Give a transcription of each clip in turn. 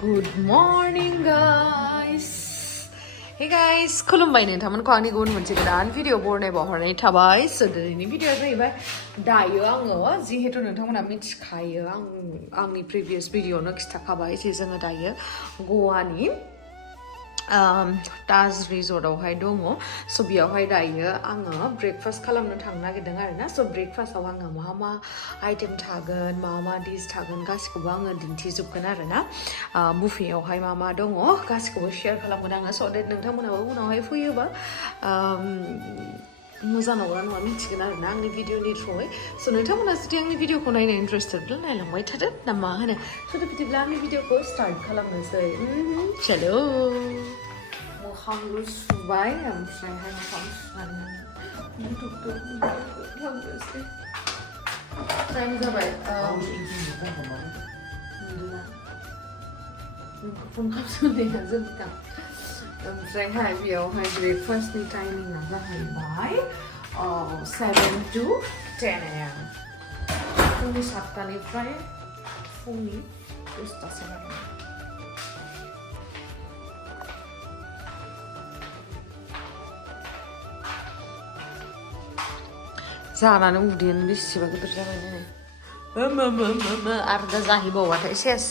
Good morning, guys. Hey guys, Khulumbai नोंथांमोनखौ आंनि गुबुन मोनसे गोदान भिडिअ बरनाय बावहरनाय थाबाय सो दिनैनि भिडिअआ जाहैबाय दायो आङो जिहेतु नोंथांमोना मिथिखायो आंनि प्रिभियास भिडिअआवनो खिथाखाबाय जे जोङो दायो गवानि ताज रिजर्टआवहाय दङ सो बेयावहाय दायो आङो ब्रेकफास्ट खालामनो थांनो नागिरदों आरोना सो ब्रेकफास्टआव आङो मा आइटेम थागोन मा डिस थागोन गासिखौबो आङो दिन्थिजोबगोन आरोना बुफेयावहाय मा दङ गासिखौबो शेयार खालामगोन आङो स देट नोंथांमोनाबो उनावहाय फैयोबा मोजां नङा नङा मिथिगोन आरोना आंनि भिडिअनि थ्रुयै स नोंथांमोना जुदि आंनि भिडिअखौ नायनो इन्टारेस्टेडब्ला नायलांबाय थादो ना मा होनो स बिदिब्ला आंनि भिडिअखौ स्टार्ट खालामनोसै चलो मोखांल' सुबाय ओमफ्रायहाय मोखां सुनानै खालामनोसै टाइम जाबाय फन खालामसोनाया जोबथा ओमफ्रायहाय बेयावहाय ब्रेकफास्टनि टाइमिंआ जाहैबाय 7 to 10 AM फुंनि 7टानिफ्राय फुंनि 10टासिम जानानै उदैयानो बेसेबा गिदिर जाबाय नै आरो दा जाहैबावबाथाय सेस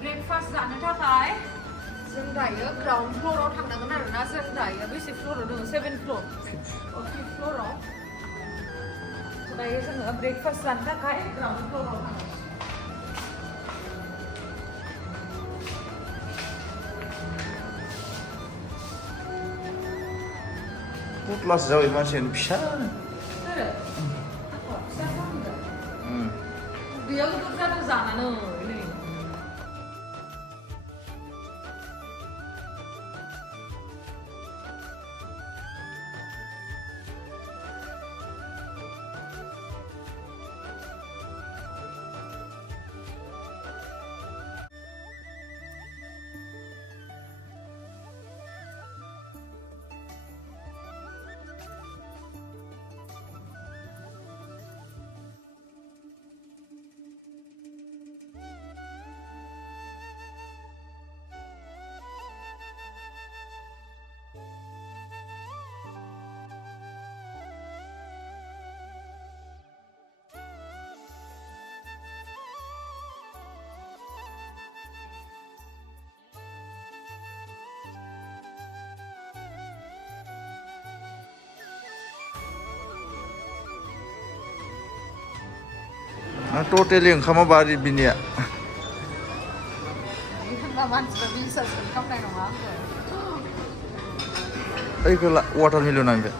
ब्रेकफास्ट जानो थाखाय जों दायो ग्राउन्ड फ्ल'राव थांनांगोन आरोना जों दायो बेसे फ्ल'राव दङ 7 फ्ल'र 5th फ्ल'राव दायो जोङो ब्रेकफास्ट जानो थाखाय ग्राउन्ड फ्ल'राव थांनांगोन लासै जाबाय मानसियानो फिसा बेयाव गिदिर जादों जानानै टटेलि ओंखामा बारि बिनिया मानसिफ्रा बिसास खालामनाय नङा ओइखौ वाटारमेलन आंबो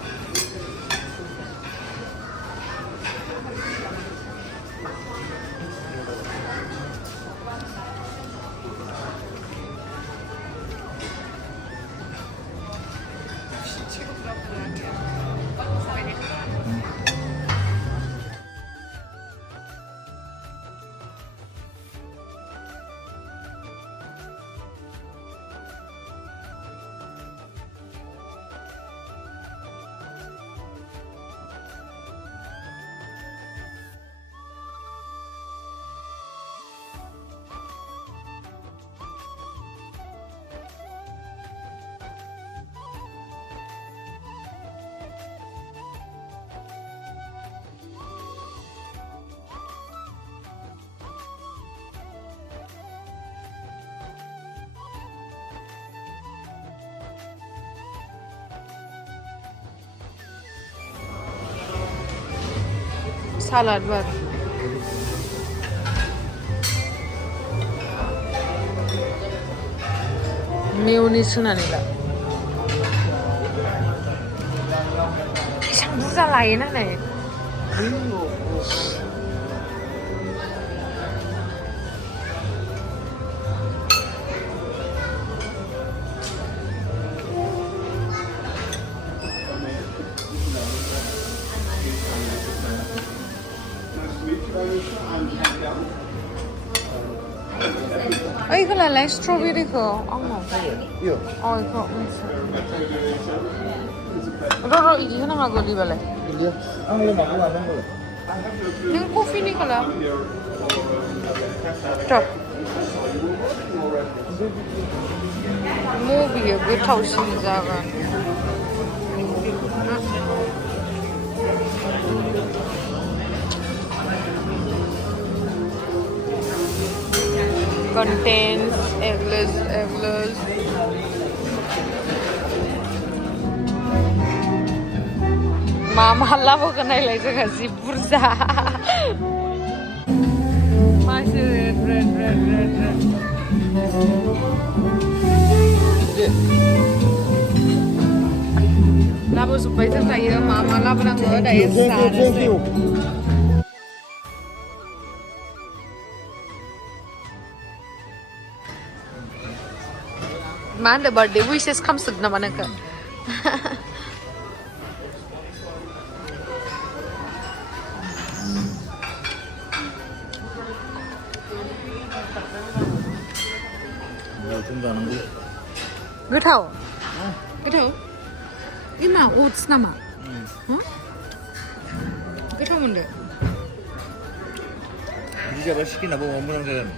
salad bar मेयनिज होनानै ला बेसेबां बुरजा लायोना नै 이거랄래 스트로베리 그거 앙모 이거. 이거 로로 이게 하나만 걸리발래 India. Ang lima ko anong mo. ning 커피 니콜라 저 모비에 그 타우신자가 contains eggless Mama lava kanai lai jaga si burza masih red lava supaya saya mama lava nang ada ya sana Man, the birthday wishes comes to naman ka. Getaw? Getaw? Ima oats nama? Getaw mo nde? Hindi ba sikin na mo nang ganun?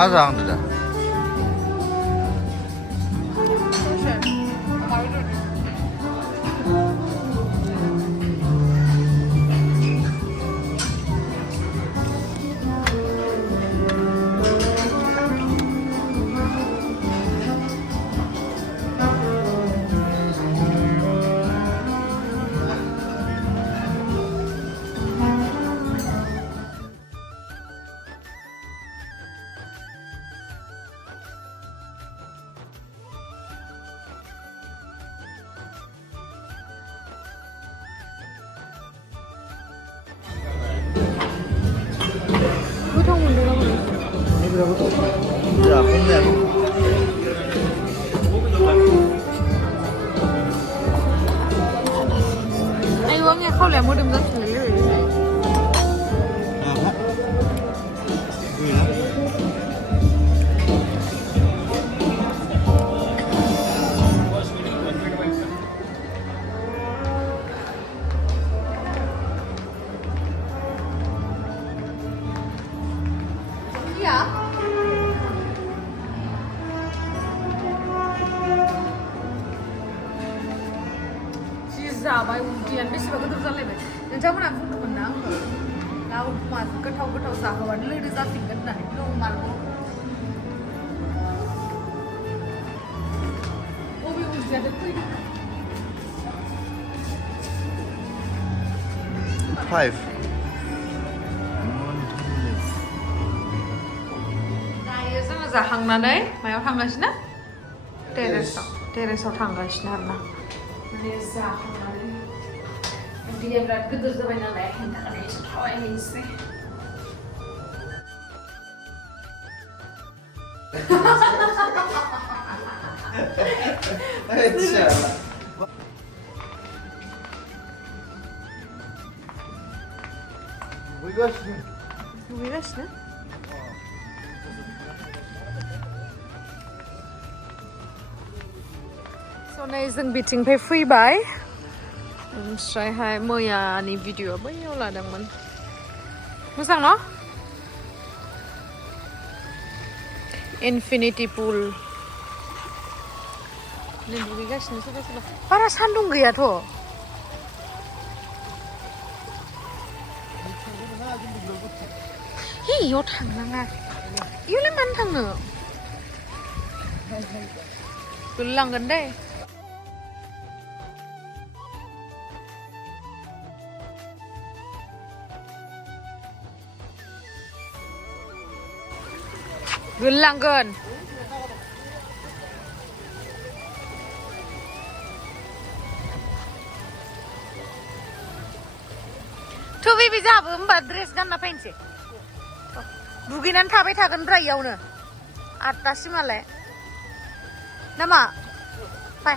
Mwjang dah. Ya, hwnna. Ai uangnya kau lihat modem dah sendiri. Apa? Iya. Jabai ujian besi bagus terus lebe. Jangan aku tuh menang. Lalu mas ketau sahawan lu di samping kan itu malu. Obi ujian itu. 5. Nah, sama zahang nane, mayo tanggasna. Teresaw tanggasna na. Nah, zahang nane. Dia berat gedor sampai nane, hendak ada isu hawa ini sih. Wiras na? So na isang biting pay free buy. Saya hai moya ni video ba yo la dang man. Musang no? Infinity pool. Nih guys, nih sudah. Para sandung gaya tuh. Hi, yo thang na nga. Yo le man thang no. Tulang gan dai. गोलैलांगोन थ' baby जोंहाबो होमबा dress गानना फैनोसै दुगैनानै थाबाय थागोन ब्रा इयावनो 8टासिमालाय नामा फाय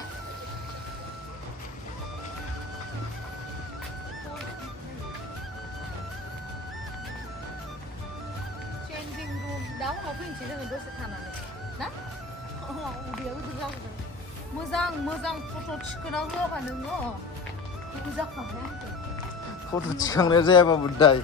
चेन्जिं रुम दा उनाव फैनोसै जोङो दसे थानानै ना उदैया गिदिर जाबोदों मोजां फट' थिखोना होआबा नोङो बिदि जाखाबाय आंखौ फट' थिखांनाया जायाबाबो दाय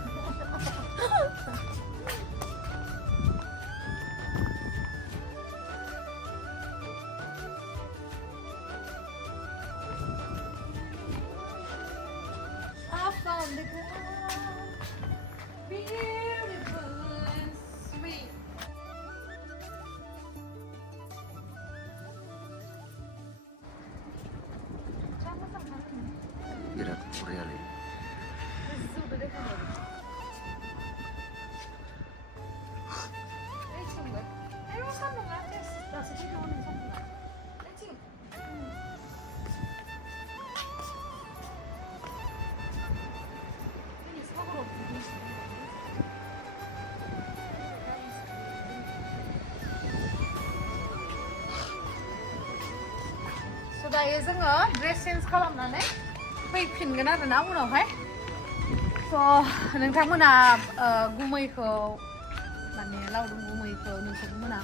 बिराद बरियालै दायो जोङो ड्रेस चेन्ज खालामनानै फैफिनगोन आरोना उनावहाय स' नोंथांमोना गुमैखौ माने लावदुम गुमैखौ नोंथांमोना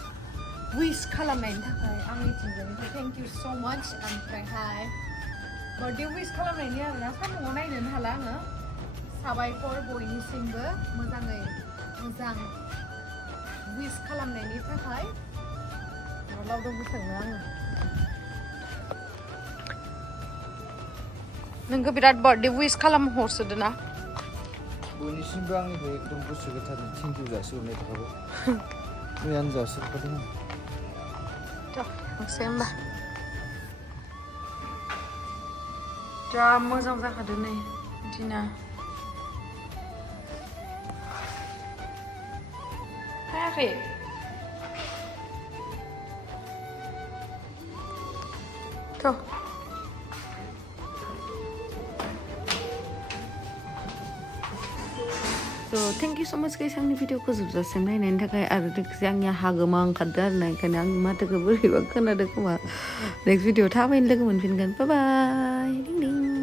विश खालामनायनि थाखाय आंनिथिंजायनिफ्राय थेंक इउ स' माच ओमफ्रायहाय बार्थडे विश खालामनायनि आरोना सान्दुङाव नायनोनो हाला आङो साबायखर बयनिसिमबो मोजां विश खालामनायनि थाखाय लावदुम गुमैनो आङो नोंखौ बिराद बार्थडे विश खालामहरसोदो ना बयनिसिमबो आंनिफ्राय एकदम गोसो गोथारै थेंक इउ जासिहरनाय थाबाय मैयानो जासिहरखादों आं थांसै होमबा जा मोजां जाखादों नै दिना हायाखै थ' थेंक इउ स' माच गाइस आंनि भिडिअखौ जोबजासिम नायनायनि थाखाय आरो लोगोसे आंनिया हागोमा ओंखारदों आरो ना ओंखायनो आंनि माथोखौ बोरैबा खोनादों खोमा नेक्स्ट भिडिअ थाबैनो लोगो मोनफिनगोन बाय बाय